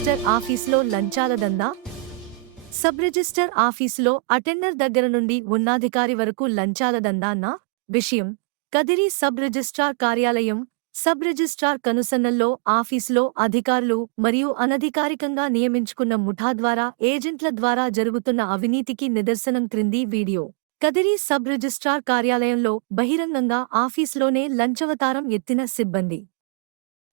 Register ఆఫీసులో లంచాల దందా. Sub register ఆఫీసులో అటెండర్ దగ్గర నుండి ఉన్నతాధికారి వరకు లంచాల దందాన్న విషయం కదిరి సబ్ రిజిస్ట్రార్ కార్యాలయం. సబ్ రిజిస్ట్రార్ కనుసన్నల్లో ఆఫీసులో అధికారులు మరియు అనధికారికంగా నియమించుకున్న ముఠా ద్వారా ఏజెంట్ల ద్వారా జరుగుతున్న అవినీతికి నిదర్శనం. క్రింది వీడియో. కదిరి సబ్ రిజిస్ట్రార్ కార్యాలయంలో బహిరంగంగా ఆఫీసులోనే లంచవతారం ఎత్తిన సిబ్బంది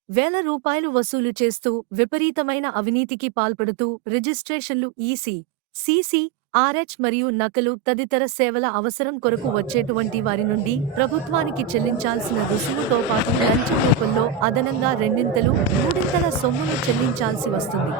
వేల రూపాయలు వసూలు చేస్తూ విపరీతమైన అవినీతికి పాల్పడుతూ రిజిస్ట్రేషన్లు, ఈసీ, సీసీ, ఆర్హెచ్ మరియు నకలు తదితర సేవల అవసరం కొరకు వచ్చేటువంటి వారి నుండి ప్రభుత్వానికి చెల్లించాల్సిన రుసుముతో పాటు లంచం రూపంలో అదనంగా రెండింతలు, మూడింతల సొమ్మును చెల్లించాల్సి వస్తుంది.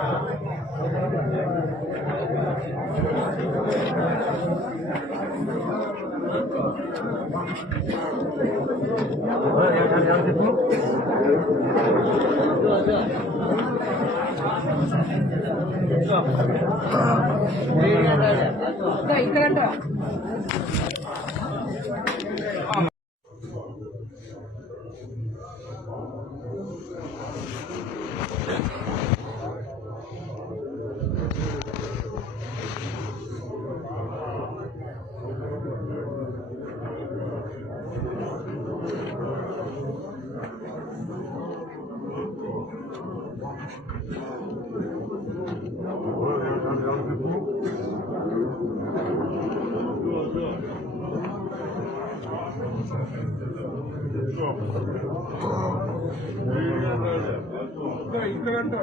ఇక్కడ